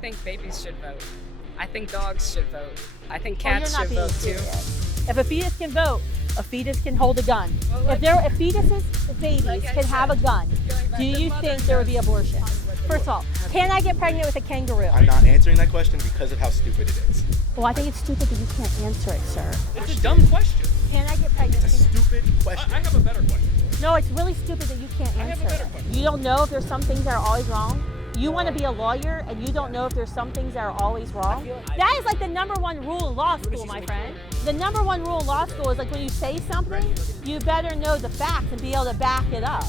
think babies should vote. I think dogs should vote. I think Well, cats you're not should being vote too. serious. If a fetus can vote, a fetus can hold a gun. Well, If fetuses, if babies like I can have a said, gun, going back do to you mother think there would be knows abortion? First of all, can I get pregnant with a kangaroo? I'm not answering that question because of how stupid it is. Well, I think it's stupid that you can't answer it, sir. It's a dumb question. Can I get pregnant It's a with a kangaroo? stupid question. I have a better question. No, it's really stupid that you can't I have a answer better it. question. You don't know if there's some things that are always wrong. You want to be a lawyer and you don't know if there's some things that are always wrong. That is like the number one rule in law school, my friend. The number one rule in law school is like when you say something, you better know the facts and be able to back it up.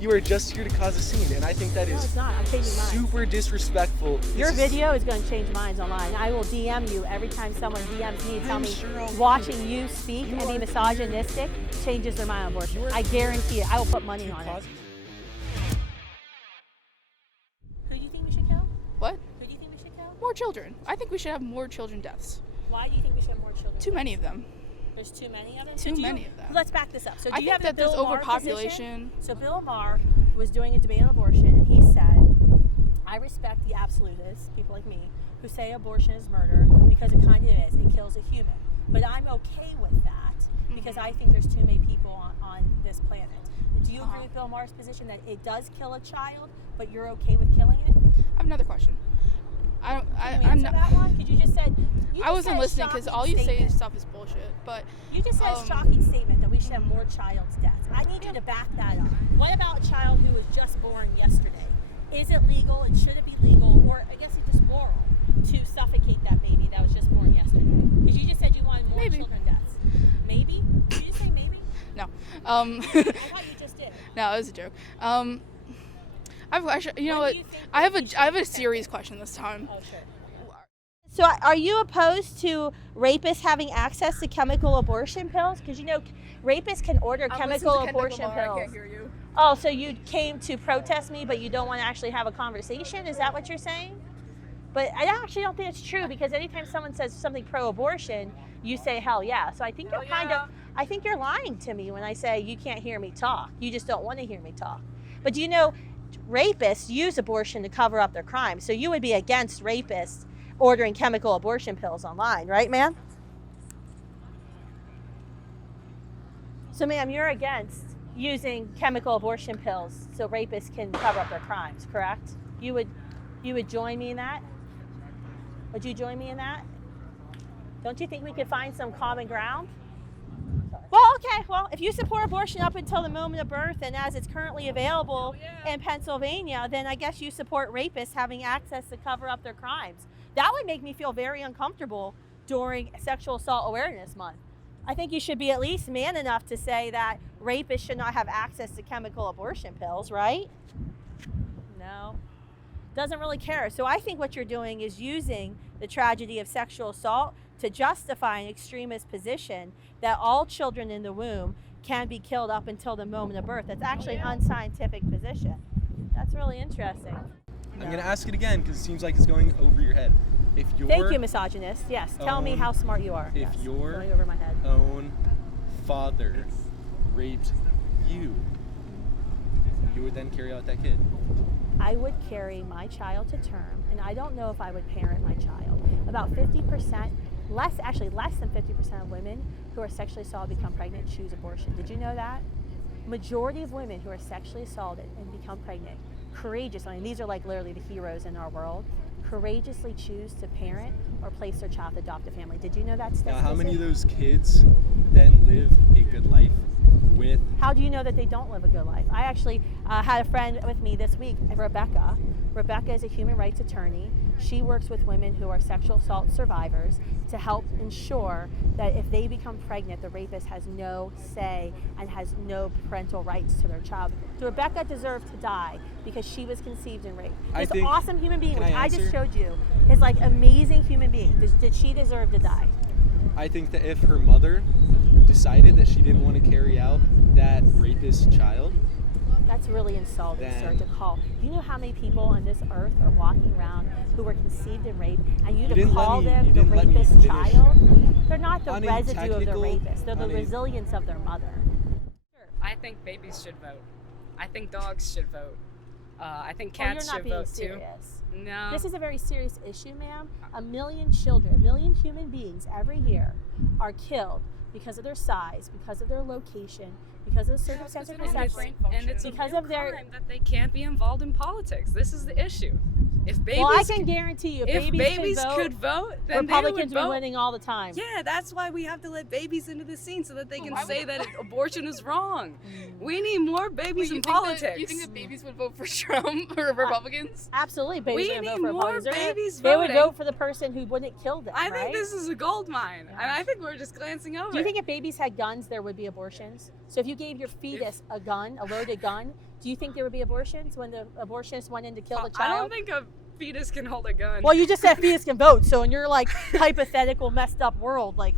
You are just here to cause a scene, and I think that No, is it's not. I'm changing minds. super disrespectful. Your This is- video is going to change minds online. I will DM you every time someone DMs me and tell I'm me sure I'll- watching you speak and be misogynistic changes their mind on abortion. I guarantee it. I will put money on it. Who do you think we should kill? What? Who do you think we should kill? More children. I think we should have more children deaths. Why do you think we should have more children? Too many of them. There's too many of them? Too many of them. Let's back this up. So do I you think have that the there's Bill Maher overpopulation. position? So Bill Maher was doing a debate on abortion and he said, I respect the absolutists, people like me, who say abortion is murder because it kind of is. It kills a human. But I'm okay with that because I think there's too many people on this planet. Do you agree with Bill Maher's position that it does kill a child, but you're okay with killing it? I have another question. Can you I'm answer not. that one? Because you just said I wasn't listening because all you say stuff is bullshit. But You just said a shocking statement that we should have more child's deaths. I need you to back that up. What about a child who was just born yesterday? Is it legal and should it be legal, or I guess it's just moral, to suffocate that baby that was just born yesterday? Because you just said you wanted more Maybe. children deaths. Maybe? Did you just say maybe? no. I thought you just did. No, it was a joke. I've actually, you know When what? do you think I have babies a I have should a be serious question this time. Oh, sure. So are you opposed to rapists having access to chemical abortion pills? Because you know rapists can order chemical abortion pills. I can't hear you. Oh, so you came to protest me, but you don't want to actually have a conversation? Is that what you're saying? But I actually don't think it's true because anytime someone says something pro-abortion, you say hell yeah. So I think you're I think you're lying to me when I say you can't hear me talk. You just don't want to hear me talk. But do you know rapists use abortion to cover up their crimes? So you would be against rapists ordering chemical abortion pills online, right, ma'am? So, ma'am, you're against using chemical abortion pills so rapists can cover up their crimes, correct? You would join me in that? Would you join me in that? Don't you think we could find some common ground? Well, okay. Well, if you support abortion up until the moment of birth and as it's currently available in Pennsylvania, then I guess you support rapists having access to cover up their crimes. That would make me feel very uncomfortable during Sexual Assault Awareness Month. I think you should be at least man enough to say that rapists should not have access to chemical abortion pills, right? No. Doesn't really care. So I think what you're doing is using the tragedy of sexual assault to justify an extremist position that all children in the womb can be killed up until the moment of birth. That's actually an unscientific position. That's really interesting. I'm going to ask it again because it seems like it's going over your head. If your Thank you, misogynist. Yes, tell me how smart you are. If Yes, your going over my head. own father raped you, you would then carry out that kid. I would carry my child to term, and I don't know if I would parent my child. About 50%, less than 50% of women who are sexually assaulted become pregnant choose abortion. Did you know that? Majority of women who are sexually assaulted and become pregnant, courageously, and these are like literally the heroes in our world, courageously choose to parent or place their child with adoptive family. Did you know that statistic? Now, how many of those kids then live a good life with? How do you know that they don't live a good life? I actually had a friend with me this week, Rebecca. Rebecca is a human rights attorney. She works with women who are sexual assault survivors to help ensure that if they become pregnant, the rapist has no say and has no parental rights to their child. So Rebecca deserved to die because she was conceived and raped. This awesome human being, which I just showed you, is like amazing human being. Did she deserve to die? I think that if her mother decided that she didn't want to carry out that rapist child, that's really insulting, sir, to call. Do you know how many people on this earth are walking around who were conceived and raped, and you to call them the rapist child? They're not the residue of the rapist. They're the resilience of their mother. I think babies should vote. I think dogs should vote. I think Well, cats you're not should being vote too. serious. No. This is a very serious issue, ma'am. 1 million children, 1 million human beings every year are killed because of their size, because of their location, because of the circumstance of conception. And it's because a of their crime that they can't be involved in politics. This is the issue. If babies, well, I can guarantee you, if babies could vote, then Republicans they would are vote. winning all the time. Yeah, that's why we have to let babies into the scene so that they can why say would- that abortion is wrong. We need more babies in politics. You think that babies would vote for Trump or Republicans? Absolutely, babies We are going to need vote for more Republicans. babies They would voting. vote for the person who wouldn't kill them. I right? think this is a gold mine, and I think we're just glancing over. Do you think if babies had guns, there would be abortions? So if you gave your fetus a gun, a loaded gun, do you think there would be abortions when the abortionist went in to kill the I child? don't think a fetus can hold a gun. Well, you just said fetus can vote, so in your like hypothetical messed up world, like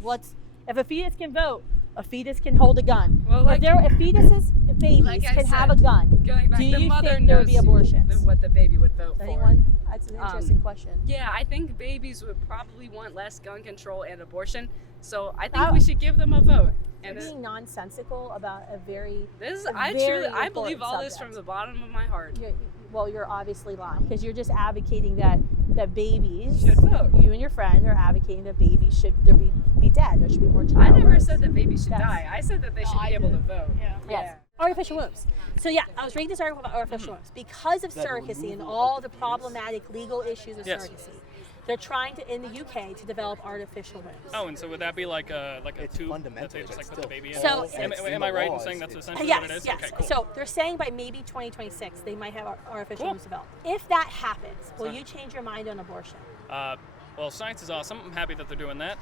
if a fetus can vote, a fetus can hold a gun. Well, like- if babies Like I can have a said, gun, Going back, do the you mother think there would be knows abortions? what the baby would vote for. Anyone? That's an interesting question. Yeah, I think babies would probably want less gun control and abortion. So I think Oh. we should give them a vote. You're And being nonsensical about a very I very truly believe important all this subject. from the bottom of my heart. You're obviously lying because you're just advocating that babies Should vote. You and your friend are advocating that babies should be dead. There should be more child. I never births. said that babies should Yes. die. I said that they should I be able to did. vote. Yeah. Yes. Artificial wombs. So yeah, I was reading this article about artificial wombs because of surrogacy and all the problematic legal issues of Yes. surrogacy. They're trying to in the UK to develop artificial wombs. Oh, and so would that be like a It's tube that fundamental, they just like but put the still. baby in? So- am I right in saying that's essentially Yes, what it is? yes. Okay, cool. So they're saying by maybe 2026 they might have artificial Cool. wombs developed. If that happens, will Fine. you change your mind on abortion? Well, science is awesome. I'm happy that they're doing that.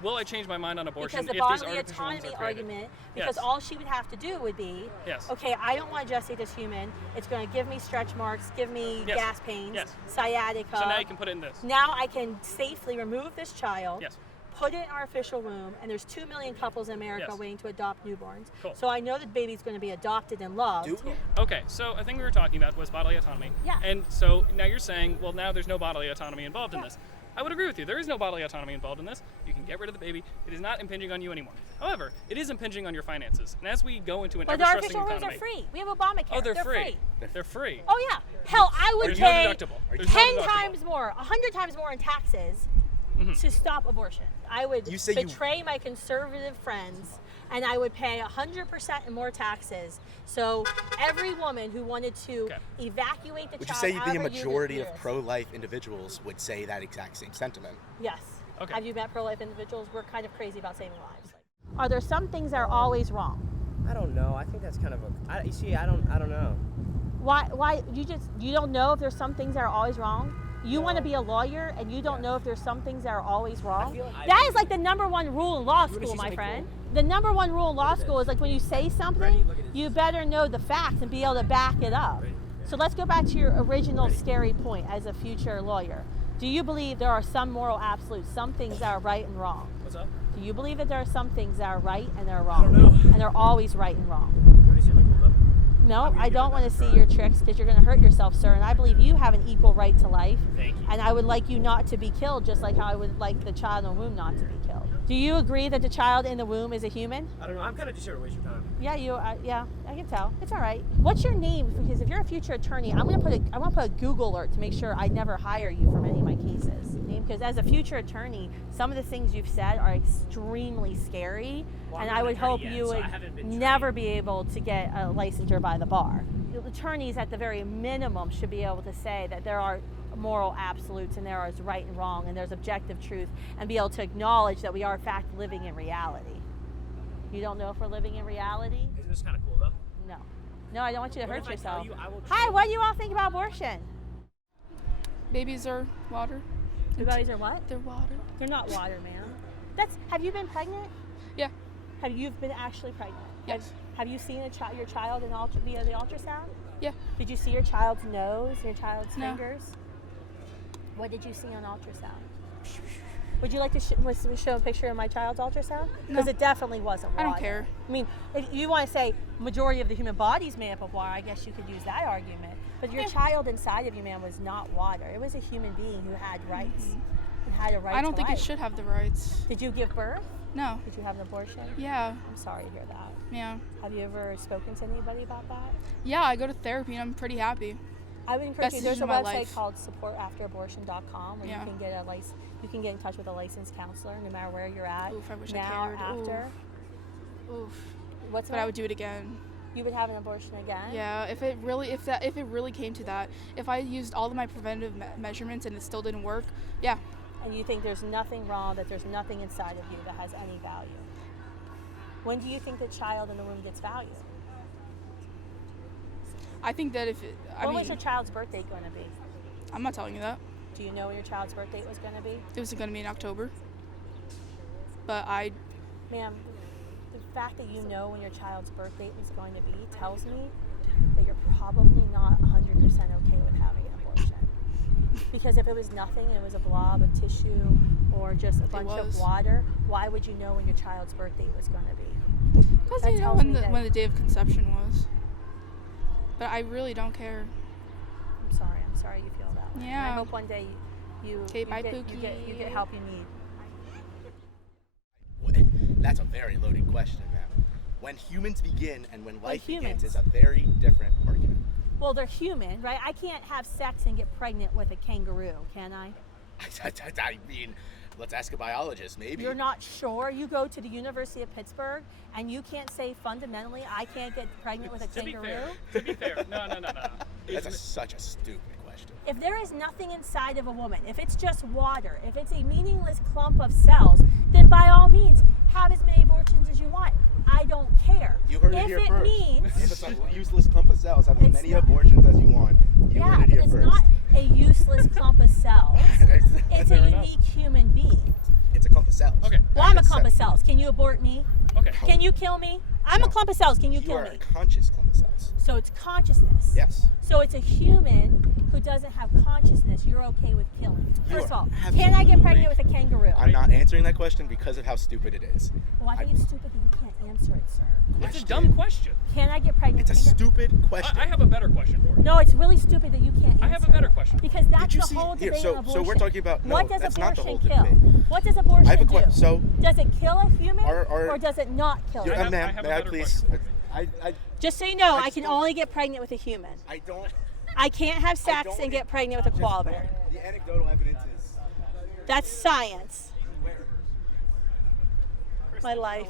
Will I change my mind on abortion Because the if these bodily artificial ones autonomy are created? argument, because Yes. all she would have to do would be, Yes. okay, I don't want to gestate this human. It's going to give me stretch marks, give me Yes. gas pains, Yes. sciatica. So now you can put it in this. Now I can safely remove this child, Yes. put it in an artificial womb, and there's 2 million couples in America Yes. waiting to adopt newborns. Cool. So I know the baby's going to be adopted and loved. Okay, so a thing we were talking about was bodily autonomy. Yeah. And so now you're saying, well, now there's no bodily autonomy involved in Yeah. this. I would agree with you. There is no bodily autonomy involved in this. You can get rid of the baby. It is not impinging on you anymore. However, it is impinging on your finances. And as we go into an But the ever-stressing artificial wombs economy, are free. We have Obamacare. oh, they're free. They're free. Oh yeah. Hell, I would There's no pay deductible. There's no 10 deductible. times more, 100 times more in taxes to stop abortion. I would You say you- betray my conservative friends and I would pay 100% and more taxes. So every woman who wanted to Okay. evacuate the Would you child say out the of her majority of uterus- pro-life individuals would say that exact same sentiment? Yes. Okay. Have you met pro-life individuals? We're kind of crazy about saving lives. Are there some things that are always wrong? I don't know. I think that's kind of a. You see, I don't know. Why you don't know if there's some things that are always wrong? You want to be a lawyer and you don't know if there's some things that are always wrong? feel like That is like the number one rule in law wanna school, see my something friend. The number one rule in law school is like when you say something, you better know the facts and be able to back it up. So let's go back to your original scary point as a future lawyer. Do you believe there are some moral absolutes, some things that are right and wrong? What's up? Do you believe that there are some things that are right and they're wrong? don't know. And they're always right and wrong? You want to see something cool though? No, I don't want to see your tricks because you're going to hurt yourself, sir. And I believe you have an equal right to life. Thank you. And I would like you not to be killed, just like how I would like the child in the womb not to be killed. Do you agree that the child in the womb is a human? I don't know. I'm kind of just here to waste your time. Yeah, yeah, I can tell. It's all right. What's your name? Because if you're a future attorney, I want to put a Google alert to make sure I never hire you for any of my cases. Because as a future attorney, some of the things you've said are extremely scary, Well, and I'm I not would an attorney hope yet, you so I would haven't been never trained. be able to get a licensure by the bar. The attorneys, at the very minimum, should be able to say that there are moral absolutes and there is right and wrong and there's objective truth, and be able to acknowledge that we are in fact living in reality. You don't know if we're living in reality? Isn't this kind of cool though? No. No, I don't want you to What hurt if I tell yourself. you I will Hi, change- what do you all think about abortion? Babies are water. Your bodies are what? They're water. They're not water, ma'am. Have you been pregnant? Yeah. Have you been actually pregnant? Yes. Have you seen your child via the ultrasound? Yeah. Did you see your child's nose, your child's No. fingers? What did you see on ultrasound? Would you like to show a picture of my child's ultrasound? Because No. it definitely wasn't water. I don't care. I mean, if you want to say majority of the human body's made up of water, I guess you could use that argument. But your child inside of you, man, was not water. It was a human being who had rights. It had a right I don't to think life. it should have the rights. Did you give birth? No. Did you have an abortion? Yeah. I'm sorry to hear that. Yeah. Have you ever spoken to anybody about that? Yeah, I go to therapy and I'm pretty happy. I would encourage Best you. There's a decision of my website life. called supportafterabortion.com where Yeah. you can get you can get in touch with a licensed counselor no matter where you're at. Oof, I wish I now, cared. after. Oof. What's But that? I would do it again. You would have an abortion again? Yeah, if it really came to that, if I used all of my preventative measurements and it still didn't work, yeah. And you think there's nothing wrong, that there's nothing inside of you that has any value? When do you think the child in the womb gets value? I think that if it, When was your child's birth date going to be? I'm not telling you that. Do you know when your child's birth date was going to be? It was going to be in October. But Ma'am, the fact that you know when your child's birth date is going to be tells me that you're probably not 100% okay with having an abortion. Because if it was nothing and it was a blob of tissue or just a bunch of was. water, why would you know when your child's birth date was going to be? because That you know tells me when the that- day of conception was. But I really don't care. I'm sorry you feel that way. And I Yeah. hope one day you Okay, bye, get Pookie. help you need. That's a very loaded question, man. When humans begin and when life humans. begins is a very different argument. Well, they're human, right? I can't have sex and get pregnant with a kangaroo, can I? I mean, let's ask a biologist, maybe. You're not sure? You go to the University of Pittsburgh and you can't say fundamentally I can't get pregnant with a To be kangaroo? fair, no. That's such a stupid question. If there is nothing inside of a woman, if it's just water, if it's a meaningless clump of cells, then by all means, have as many abortions as you want. I don't care. You heard if it here it first. means, If it's a useless clump of cells, have as It's many not- abortions as you want. You yeah, heard it but here it's first. not a useless clump of cells. It's Fair a enough. unique human being. It's a clump of cells. Okay. Well, I'm a It's clump of cells. Can you abort me? Okay. Can you kill me? I'm a No. clump of cells. Can you You kill are me? a conscious clump of cells. So it's consciousness. Yes. So it's a human who doesn't have consciousness. You're okay with killing. You First of are all, can I get absolutely- pregnant with a kangaroo? I'm not answering that question because of how stupid it is. Well, I think it's stupid that you can't answer it, sir. It's a dumb question. Can I get pregnant It's a with a kangaroo? stupid question. I have a better question for you. No, it's really stupid that you can't answer I have a better it. question. Because that's Did you the see- whole here, debate so- on so abortion. we're talking about- no, what does that's not the abortion whole kill? debate. What does abortion I have a do? question. So, does it kill a human Or- or does it not kill I a have- human? ma'am, a may I better please? I Just so you know, I I just can don't- only get pregnant with a human. I don't. I can't have I sex don't- and get pregnant with a koala bear. The anecdotal evidence is. That's science. My life.